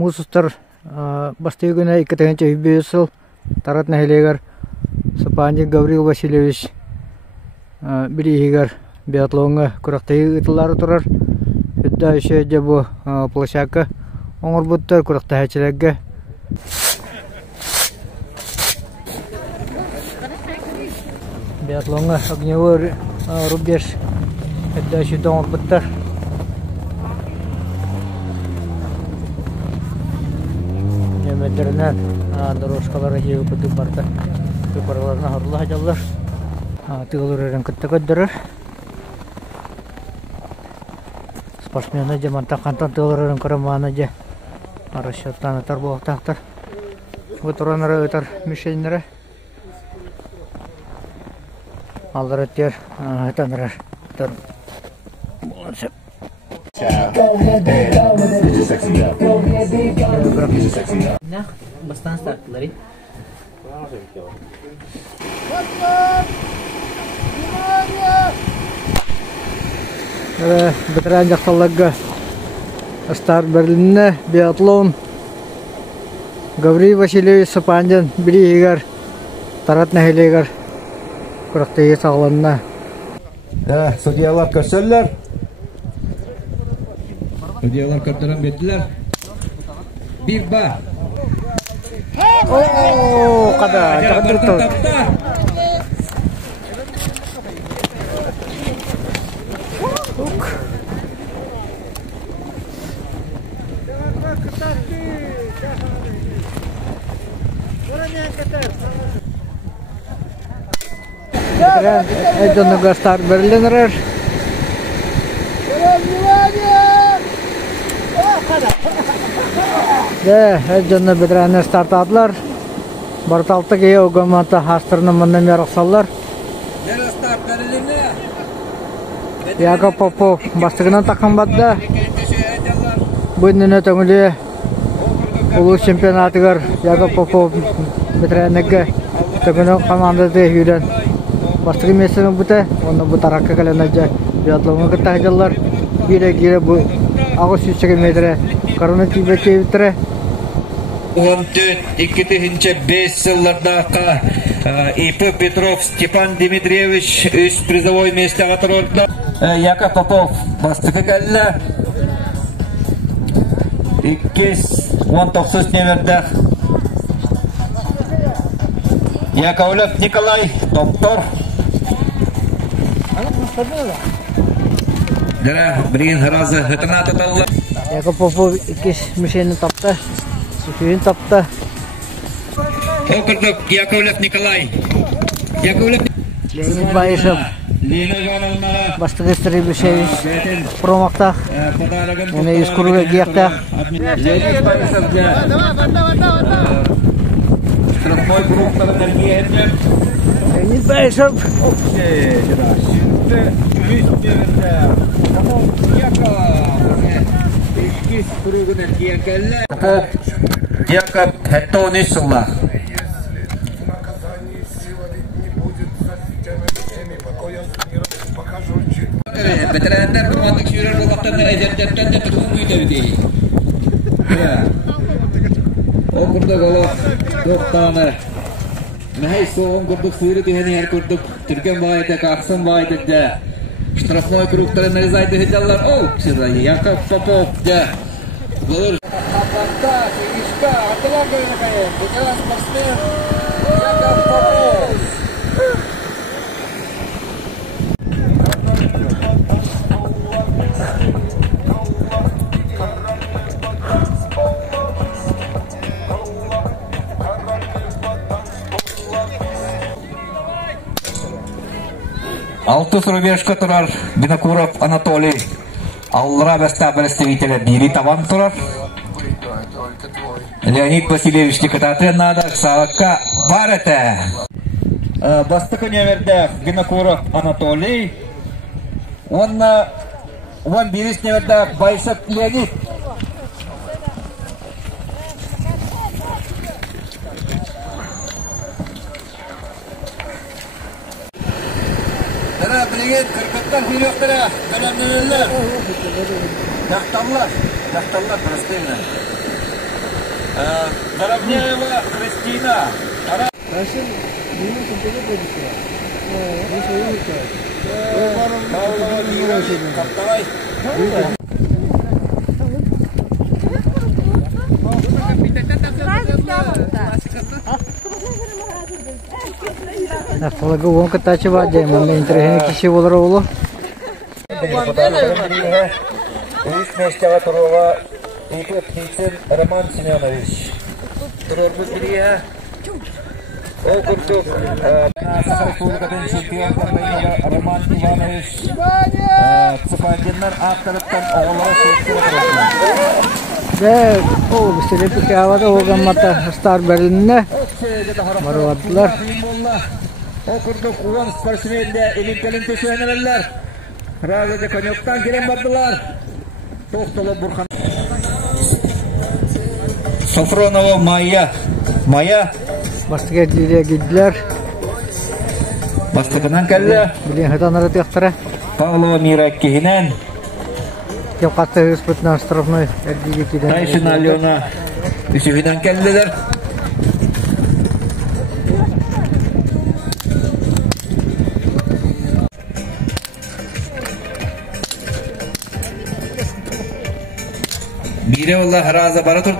Мусустар бастыгына 2005 тарат нахилегар Сапанин Гаврил Васильевич билигер биатлонга курактайы ытылары турар. Өдда еще жабу площадка оңор буттар курактайчыларга. Биатлонга огневой рубеж. Өдда еще оңор буттар. Немедернен дорожкалары егіп бұдып барды. Көпарларына ғырлы ажалар. Тығылырырын күтті көддірір. Спортсмены же мантақантан тығылырырын күріманы же арашаттан ұтар болықтақтыр. Бұтыраныры ұтар мишенлері. Алдар өттер ұтанырыр. Болыншып. Бастан стартлары. Бітірен жақталығы Старт Берлинне биатлон Гаврил Васильевич Сапанин билигер тарат нахилегер күрақтайы сағыланына. Судьялар көрсөллер. Судьялар көрдірін беттілер. Bir ba. Kada jangan tutup. Это нога Старт Берлинер. Жонна бедірәне старт адылар. Барталты кей оғаматы астырны мұнны мерақсалар. Яков Попов бастығынан тақын бадды. Бұйныны төңілі ұлы чемпионатығыр Яков Попов бедірәнеге төңілі командады үйрен. Бастығы месінің бұты, оны бұт араққа кәлін әжі биатлонға күтті әжалар. Гире бұл ағыз 100 метрі корона тибет чебітірі. 14-2-5 yıllarda İpi Petrov Stepan Dimitrievich üst prizovoy mesleğe tururdu. Yakov Popov bastığı geldi. 2-19 neverde Yakovlev Nikolay doktor. Dere birin hırazı hıtına tutalım. Yakov Popov 2 müşeni taptı. Suyun taptı. Okurduk Yakovlev Nikolay. Yakovlev Leonid Bayışov. Bastığı Stribüşeviç promoktaq. Yine Yuskuruga giyaqtaq. Leonid Bayışov. Штрафной группарından giyelim. Leonid Bayışov. Şimdi üst yerinde. Tamam Yakov. İki sürügünden giyelim. Яков Хеттонисула. Veteranlar komandık şürer olmaktan ezetlerden de tıkım büyütevdi. O kurduk oğlum 4 tane. Ney soğun kurduk suyru diheni yer kurduk. Türken bayıdık, Aksan bayıdık da. Штрафной кругтарын нарезайды хеджалар. О, шырайы, Яков Попов да. Булыр. Атланта, Сигишка, атылар көйіне кайын. Бекелас спортсмен Яков Попов. Алтыс рубежка турар Винокуров Анатолий. Аллара баста представителя бири таван турар. Леонид Васильевич Никататен надо сака барете. Бастыка неверде Винокуров Анатолий. Он бирис неверде Байшат Леонид. Bilgin, kırkıtlar hüriyoklara, önemliler. Yaktallar, prostayla. Зарабняева Кристина. Рашин, bunu kumpulnya produser. Ini saya lupa. Kaptay. Nah, kalau gue uang kita coba aja, mana internet kisi bola bola. Üst meşteva Turova ilk öptüğün Roman Semyonovich. Turorbu biriye. Okurduk. Sakar Respublika'dan şampiyon kampanyada Roman Ivanoviç. Sıfırcınlar alt taraftan oğullara sürüktürüyorlar. Ve o bir havada o gamata Star Berlin'de maravadılar. Okurduk. Ulan sportsmen'de elimkelin teşekkürler. Razıca konyoktan giren vardılar. Tohtolu Burhan. Sofronova Maya. Bastıketliğe gittiler. Bastıkından geldi. Bilin hatanları tektere. Pavlova Mirak Kihinen. Kim kattı hıspıtına strafını erdiği giden. Tayshin Alyona. Üsüfinden geldiler. Biri Allah razı baratur.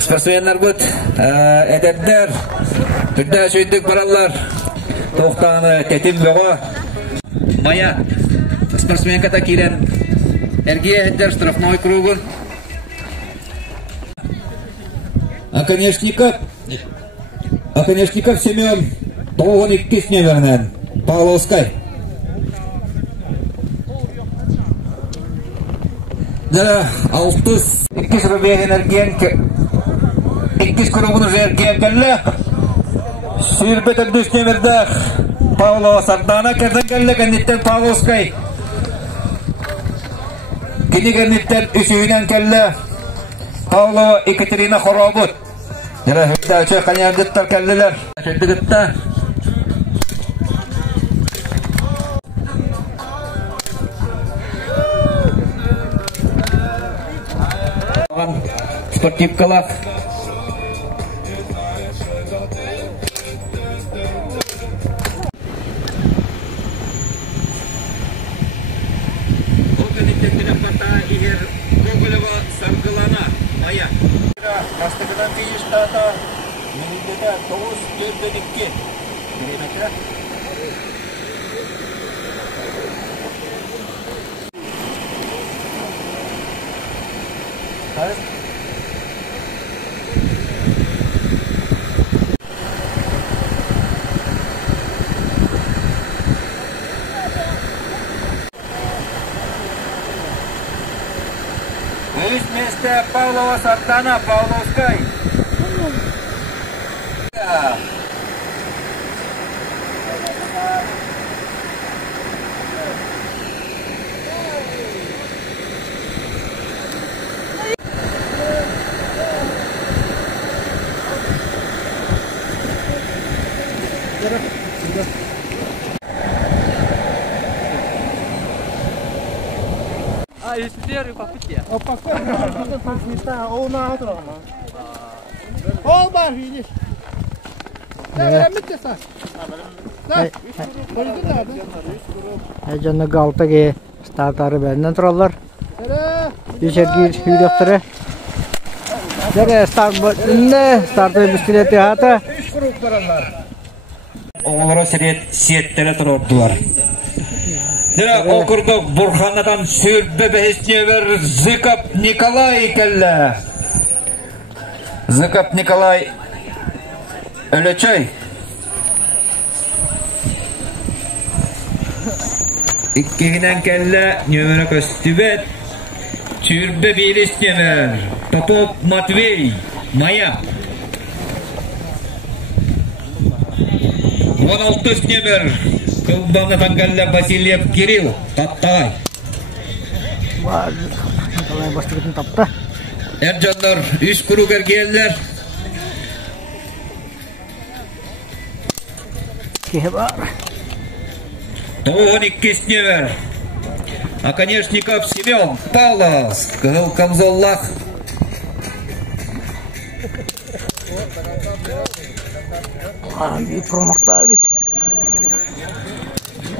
Sportsmenler gut. Edepler. Türde şöydük barallar. Tohtanı tetim beğa. Maya. Sportsmen kata kiren. Ergiye hedder strafnoy krugun. Оконечников Семен. Толгон 2 номерінен. Павловскай. Да, 602 рубея энергиен. 2 кругunu энергиен келле. Сүйірбет 3 номерді. Павлова Сардана керден келле. Кәнеттен Павловскай. Кені кәнеттен үшігінен келле. Павлова Екатерина Хоробут. Yana hütta uçak kanyardıtlar keldiler. Şimdi gıtta. Sportif kalak. Kastıkıdan bir iştahta minibüde 9,2 milimetre. Evet. Üst месте Павлова Сардана, Павловскай. Isso there paputia. O paputia, o na outra mano. O barulho. É muito fácil. Heyecanlı Galta'ya startarı benden turallar. Düşergir hüylektire. Dere startı bisikleti hata. Oğullara siyetlere turordular. Dere okurduk Burhan'dan sürbe behisne ver Zыков Nikolay kelle. Zыков Nikolay Ölöçöy. İkkihinen kelle nömero köstübet. Sürbe behisne ver Popov Matvey Maya. 16 номер. Kılbağına tangalla Vasilyev Kirill. Tattay. Nikolay bastıkını taptı. Ercanlar 3 kruger geldiler. Kihe var. Toğun 2 номер. Оконечников Семен Павлов, Кызыл Камзоллах. Промахта бит.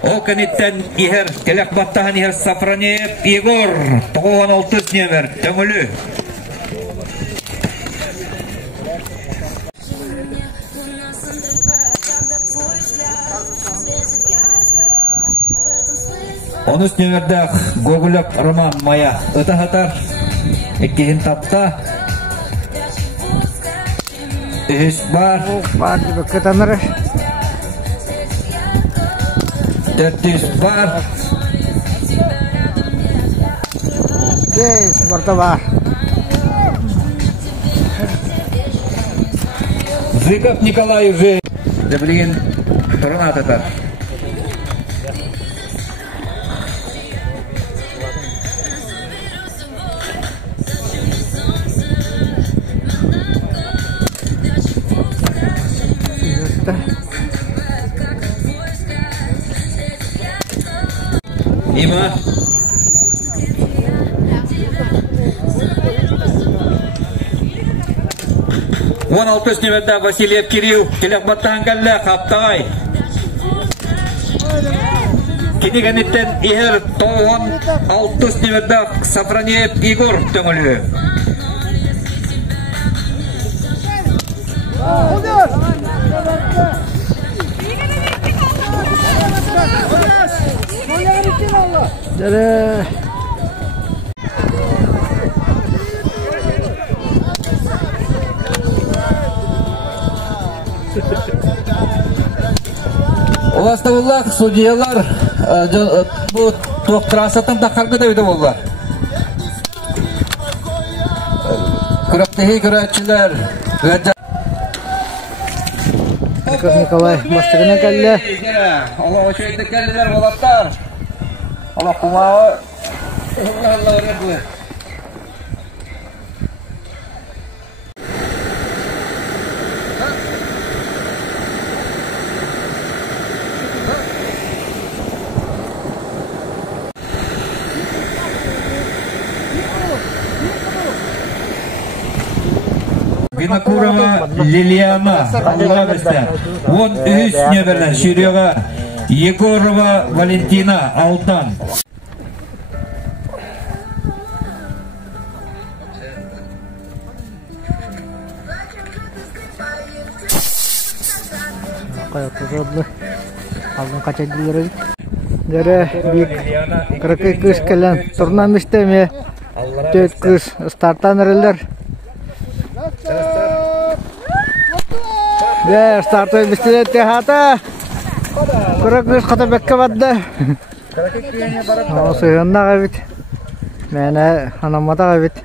Ол кенеттен ихер келек баттахан ихер Сафронеев Егор 96 номер төңілі. Онус номердах Гогулев Роман Мая Ытахатар Эккехин тапта Үш бар Кетаныры. Төртүш бар Барта бар. Зыков Николай уже Деблин Ронататар. Има. Он алтыс номерда Васильев Кирилл, Келекбаттан кәлі Қаптағай. Кенегенеттен Ихер Тоғын алтыс номерда Сафронеев Егор төңілі. Дәрі. Оластығылар, судьялар, бұл тоқтырасатын таққанғы да өйді болар. Күріптігі күрәтшілер. Николай бастығына кәлі. Allah hoşuma geldiler Polatlar. Allah kumağı. Allah oraya bu. Винокурова Лилиана, Аллабестен. Вон үз неберлен Шүреға Егорова Валентина, Алтан. Алдың қачайдылары дәрі бейік қырқы күш кәлін тұрнам істеме төт күш старттан әрілдер дәр старты бістелетті хата қырық күш қата бәкке бадды сүйғанна ғабит мәні анамата ғабит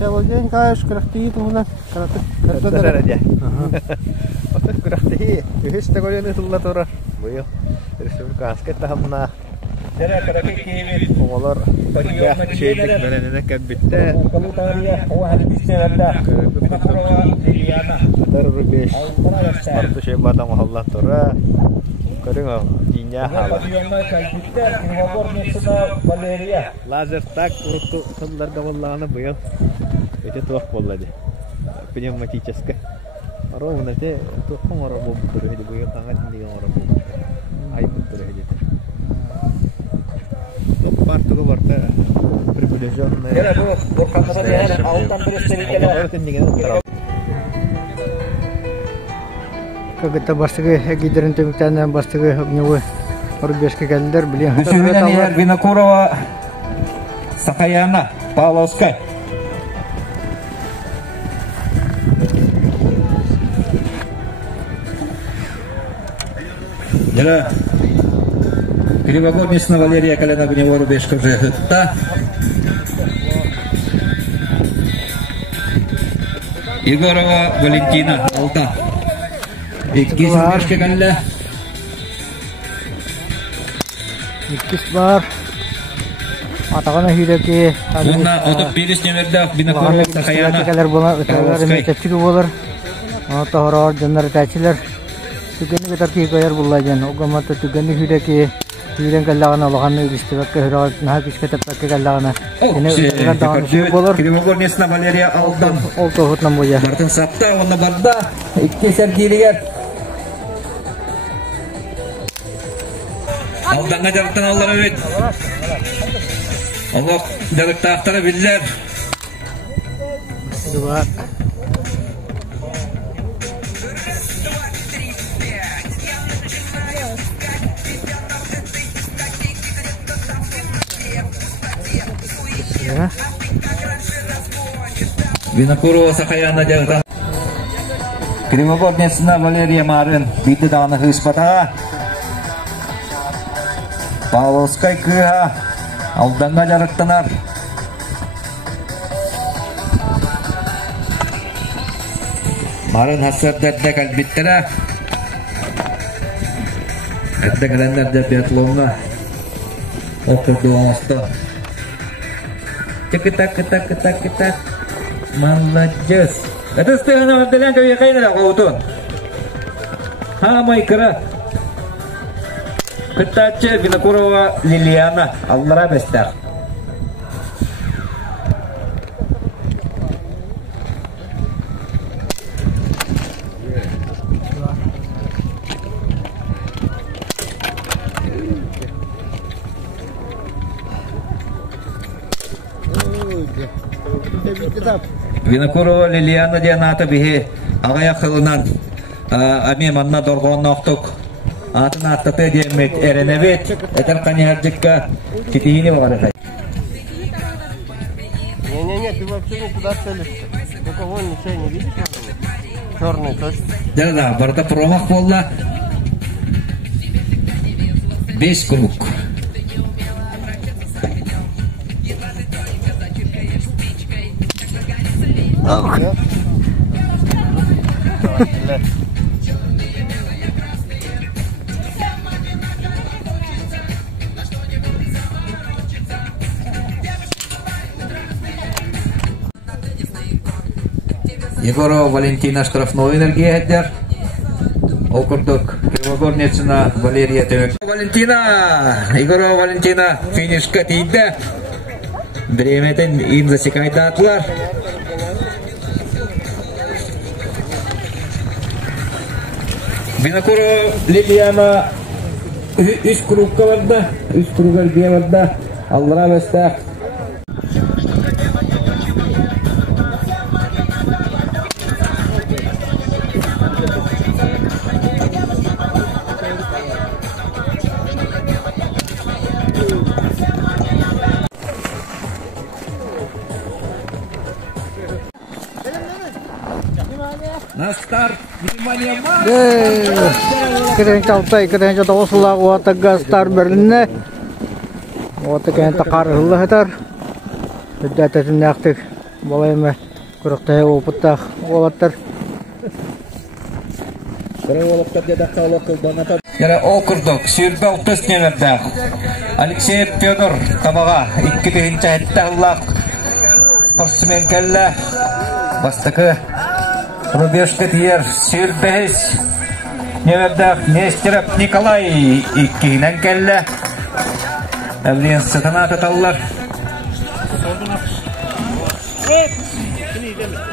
Сегодня кайш крахтит уна крахтит дәрәҗә. Ата күрәхтәһи, үһеш тәгәләне тулла тора. Быел республика аскетта һамна. Дәрә кыракы киемет. Олар я чейлек беләненә кәбиттә. О хәлбистәләрдә. Винокурова Лилиана. Тарбеш. Спарту шей бада махалла тора. Көрүңө, диня хала. Валерия. Лазер так урту сылларга боллаганы быел. Өтө туак болду. Пневматическое. Ровно те, то хомора бобтур хеди быел таңга диндеген ора бобтур. Ай буттур хеди. То партуга барта приближенная. Дәрә бу борканса дәрә алтан берестеләр. Когда бастығы гидерін төміктәнен бастығы огневой орбешке кәлдер білен Висювинер Винокурова Сахаяна Павловская. Дәрә Перевогорницна Валерия Калена огневой рубежка уже гытта. Егорова Валентина Алта. İkisi başka geldi. İkisi var. Atağına hüydeki. Bunda otup birisi nömerde Vinokurova Sahayana. Öteler meçetçi olur. Onu da horar canları tәçiler. Tükenli kadar ki koyar bullacan. O gamata tükenli hüydeki Тирен каллагана лаганы истебек көрөт, наа бишке тепке каллагана. Кирилл Горнецна Валерия Алдан. Ол тоғытнан бойа. Бартын сапта, оны барда. Икки сәргейлігер. Алданға жарықтан аллар өйт. Олық жарықты ақтары білдер. Дуа. Винокурова Сахаяна жарықтан. Кирилл Горнецна Валерия Марын. Биді дағаны хыспатаға. Павловскай кыға. Алданға жарықтанар. Марын хасырдарды кәлбеттері. Әтті кәлендерді биатлонға. Оқырды оңысты. Тик-так. Молодец. Это стыгана варделянка векайнера қоутун. Хамай кыра. Кытачы Винокурова Лилиана. Аллара бестер. Винокурова Лилиана дианата бихе агая хылынан ами манна доргонна октук атын аттаты диемет эренебет этер каниharjikka китихини бар. Не, ты вообще не туда целишься. Только вон ничего не видишь? Черный точно. Да, барда промах болла. 5 круг. Егорова Валентина штрафной энергия. Окурдук Кирилл Горнецна Валерия Темек. Егорова Валентина финишка тиді. Біреметен им засекайды атлар. Винокурова Лилиана 3 кругка барды. 3 кругар бие барды. Аллара бәстәк. На старт, внимание, Кирен калтай, кирен жа тоғысылақ уатыға стар берлінне. Уаты кән тақарғылы хатар. Үддәтетін яқтық. Болайымы күріқтайы опыттақ олаттар. Окурдук, Сүйірбәл түс немердәқ. Алексеев Федор табаға 2-тігінші әттәғылақ. Спортсмен кәлі. Бастықы Рубежка тиер Сүйірбәз. Немердәқ Нестеров Николай 2-нен кәлі. Әвлен сытына тұталылар.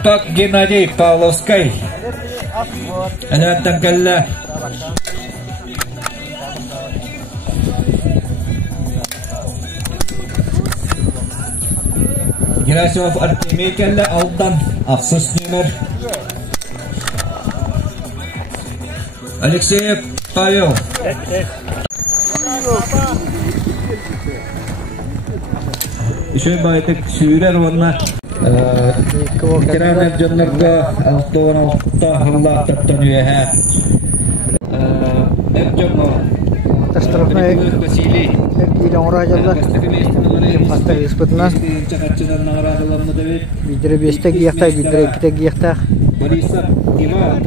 Так Геннадий Павловскай. Әләттен кәлі. Герасимов Артемий кәлі алдан ақсыз нөмір. Алексеев Павел. Еще байтык сүйрер онна. Керамет жонларға алтуын алтта ғылла таптан үйәе. Әбжонға. Штрафная Василий. Иран Уражалла. Паста испытынан. Бидері бестек ияқтақ, бидері екітек ияқтақ. Борисов Иван.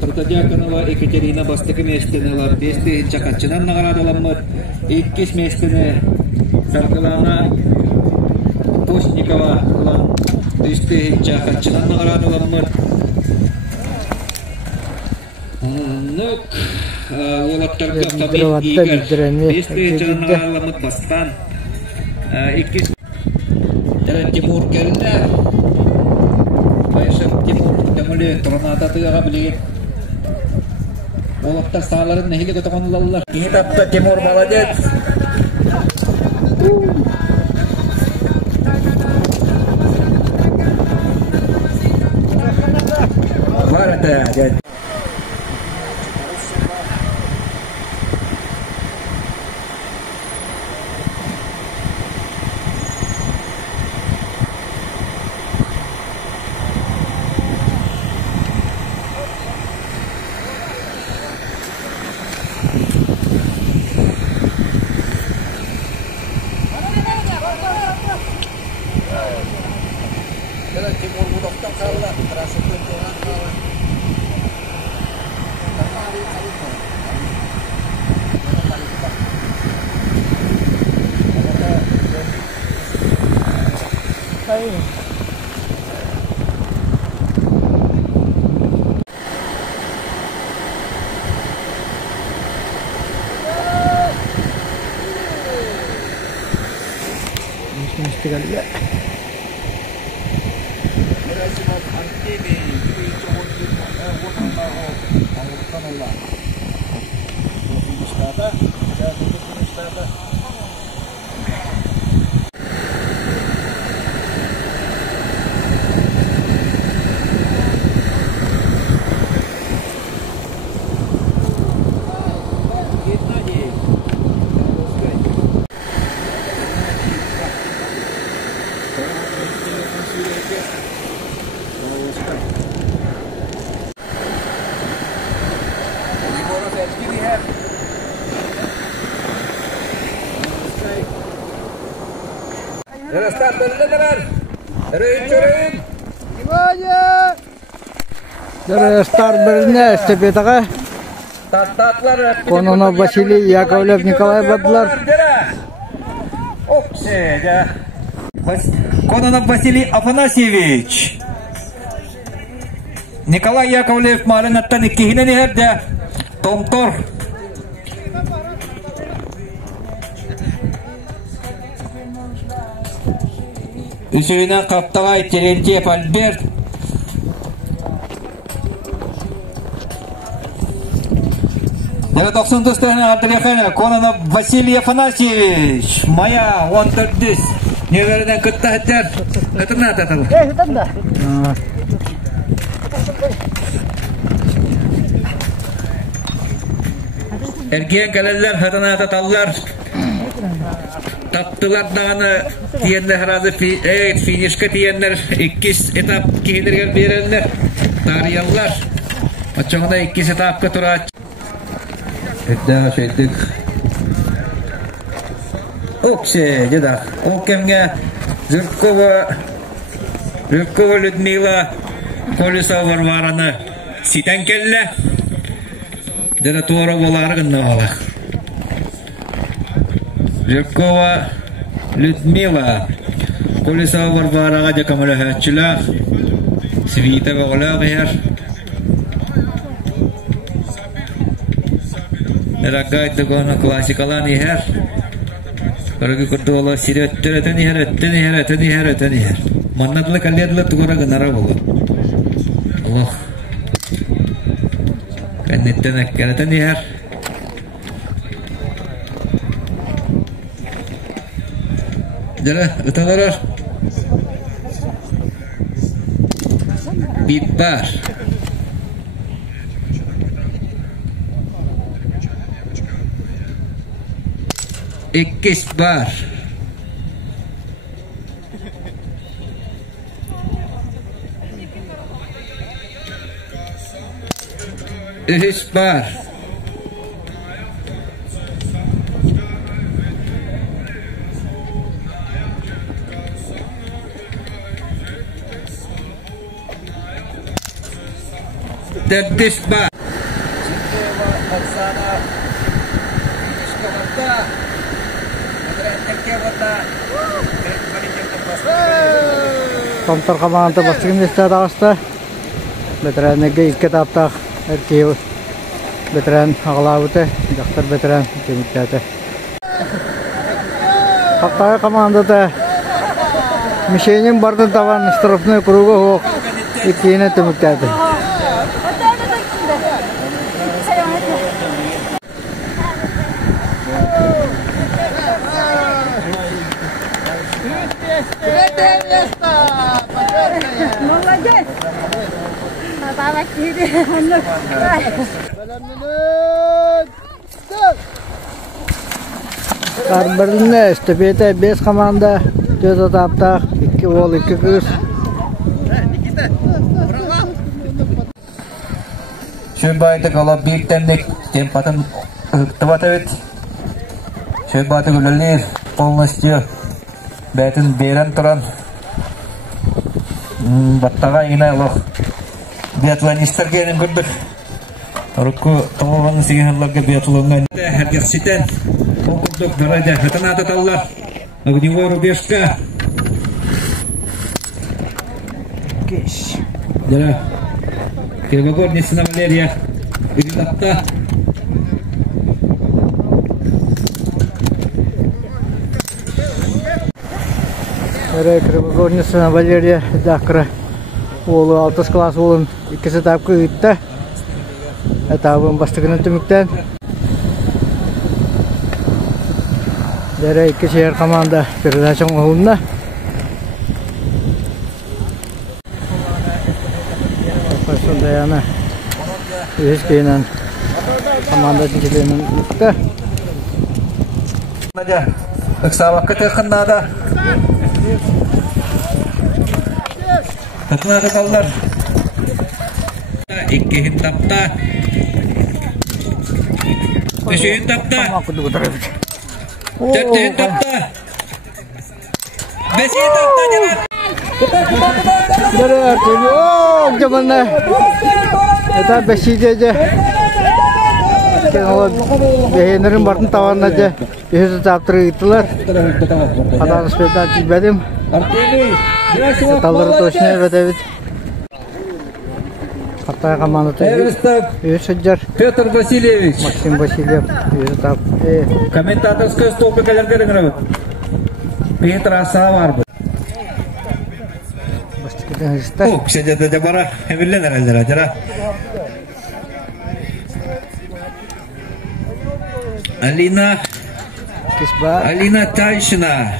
Протодиаконова Екатерина бастықы местенелар. Бесті чақатчынан нағарадыламыр. Еккес местені сарқылана Постникова Дистеевича Хачилан Нагаранова Nuk Олаттарга Фабин Игорь Дистеевича Нагаранова Бастан Иккис Тимур Келлер Байшев Тимур Демуле Торната Тыга Билет Олаттар сааларын нехиле көтөгөнлалар. Этапта Тимур молодец. Варата, дядь. Mesti kali ya. Start bener. Turun. Gimana? Dari start bernya sepeda Tatlar. Kononov Vasiliy Yakovlev Nikolay Badlar. Kononov Vasiliy Afanasьевич. Nikolay Yakovlev malınattan 2 neherde. Tomtor. Üsüne Kaptagay Terentyev Albert. Dere 99 tane Abdülhakan Kononov Vasiliy Afanasьевич. Maya 14. Nelerden kıtta hatter. Hatırına atalım. Hatırda. Erkeğin kaleler hatırına atallar. Tattılar dağını diyenler herhalde finişka diyenler 2 etap kihilerger verenler tariyalılar. Açığında 2 etapka tura Edda şeydik Okse jeda Okemge Zyrkova Людмила Kolesova Varvarаны Siten kelle Jeda tuara bolar gınna bala Zyrkova Людмила Kolesova Varvaraga jakamala hatchila Svita ve ola gayar Ragayt dogona klasikalan iher Karagi kurdola siret tereten iher Mannatla kalyadla tugora ganara bolo Allah Kannetten akkaratan iher Jara utalarar Bitbar Ikkis bar Ühis bar Derdis bar Oksana Tomtar komanda bastığım liste dağıstı. Betiren nege iki taptaq erkeği betiren ağlavıtı. Jaktır betiren kemikleti. Hakkaya komandada Mişenin bardın tavan strafını kurugu hoq. İkiyine temikleti. Молодец! Давай, Karberlin'e estafete 5 komanda 4 etapta 2 oğul 2 kız. Şöyle bayda kalan bir temlik tempatın hıktıvat evet. Şöyle bayda gülülir polностью beytin beren turan battağa yine loh biatlonistler gelin gördük. Ruku tomoğanın sigahallarga biatlonga herkesiten okuduk daraja hatana tatallar огневой рубежка. Дара Кривогорницына Валерия Игнатта. Кривогорницына Валерия Дакра. Oğlu 6 класс olun ikisi etapka gitti. Etapın bastığının tümükten. Dere iki şehir komanda Perdaşan oğluna. Başın dayana. Üyüz keyinen komanda dincilerinin gitti. Aja, ıksa vakit yakınlarda. Yakınlarda kaldılar. İki hintapta. Beşi hintapta. Dört hintapta. Beşi hintapta jalan. Dere erkeği ooo zamanla. Eta beşi aja. Beğenirim barın tavanına aja. Üyüz etaptırı gittiler. Kadar sepeda çizmedim. Таллары точно бетебит. Катай командасы. Үз сыджар. Петр Васильевич. Максим Васильев. Үз тап. Комментаторская столка калергерин. Петр Асавар. Бастыкыдан христар. О, кшеде де бара. Эмилен аралдыр ажара. Алина Тайшина.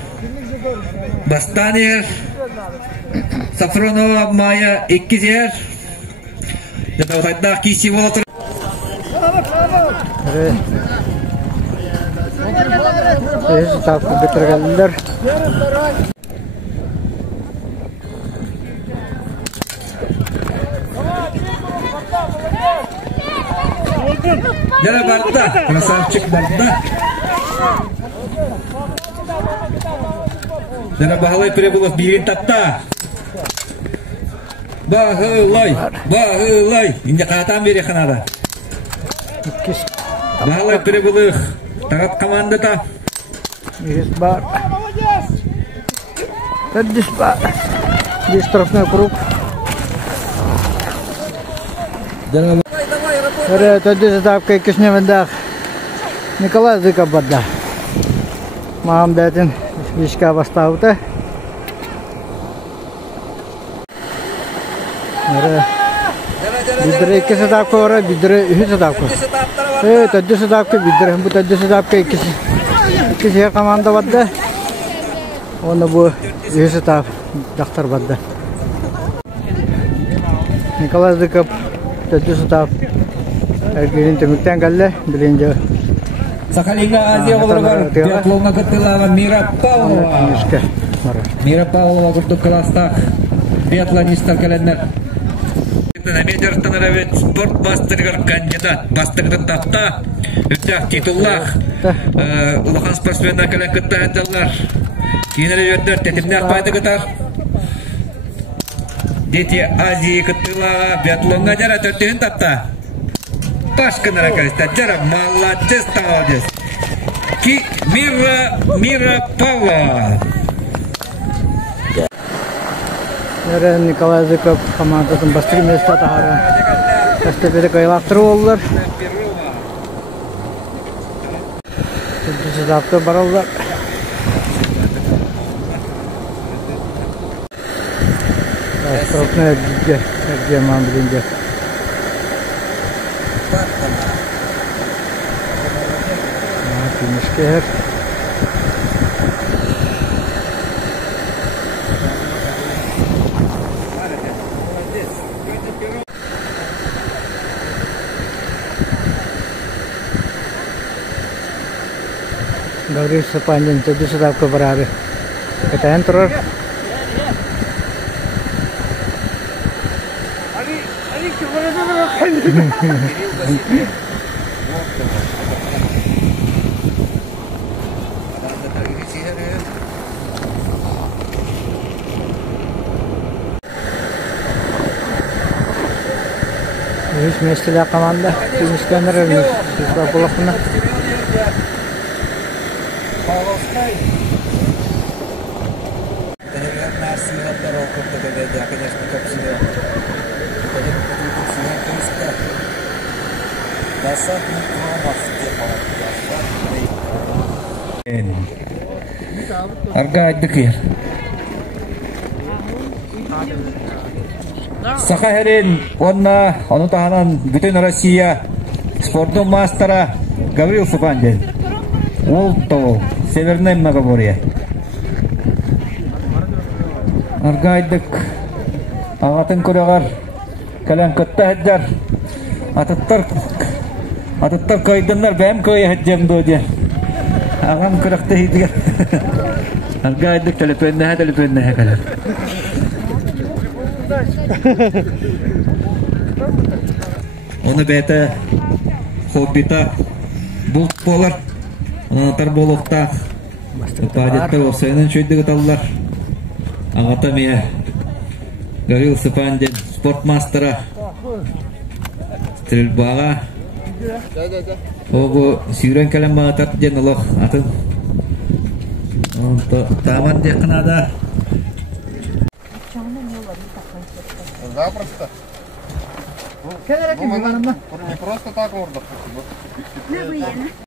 Бастанер. Сафронова Майя Эккизер. Жада утайда киси болот. Үз тапты битиргендер. Жана барда, красавчик барда. Жана Бахалай Перебулов бирин тапта. Бахылай. Инде катан бере канада. Бахылай Перебулов. Тарап командада. Үз бар. Таддис бар. Здесь штрафной круг. Таддис этапка икисне мендах. Николай Зыков барда. Мағам бәтін ешке бастауыды. Бидire ikisi etapka var, bidire üç etapka. Evet, tadjus etapka bidire. Bu tadjus etapka ikisi şehir komanda vardı. Onu bu üç etap daktır vardı. Nikolay Zykov tadjus etap. Erkeğin tümükten geldi. Birinci. Sakhalina Azia olarak biatlonga katılan Mira Pavlova. Mira Pavlova kurdu klasta biatlonistler gelenler. Намедертен ревет спорт бастыргар кандидат бастырды тапта үтәк титуллах улахан спортсменнар келен кытта әддаллар кинеле йөрдер тетимне акпайды кытар дети Азии кыттылага биатлонга жара төртүн тапта пашкынара калыста жара молодец молодец ки Мира Павлова Нерен Николай Зыков командасын бастығы места тағары. Әстепеді қайлақтыры олылар. Күндісіз апты баралдар. Штрафная әдге ман білінде. Күмішке әр. Гаврил Сапандин теді сұдапқа барады. Катаян тұрар. Üç mesele komanda. Kimishkanlar ölmüş. Sizler bulakına. Harga aydık yer. Сахарин, онна, onu tahanan bütün Россия спортун мастера Гаврил Сапандин. Олто, Северная Многоборье. Аргайдык, ағатын көрегар, кәлен көтті әддер, атыттар көйдінлер бәм көйі әддем дөде. Ағам көректі едігер. Аргайдык тәліпенне кәлер. Оны бәті хоббита бұлт болар. Анатар болуқта падеттер осайынан шөйдігі талылар. Ағата мия Гаврил Сапандин спортмастера стрельбаға оғы сүйрен кәлем бағатар ден ұлық атын таман декінада. Запросто. Кәлер әкім, Не просто так ордах.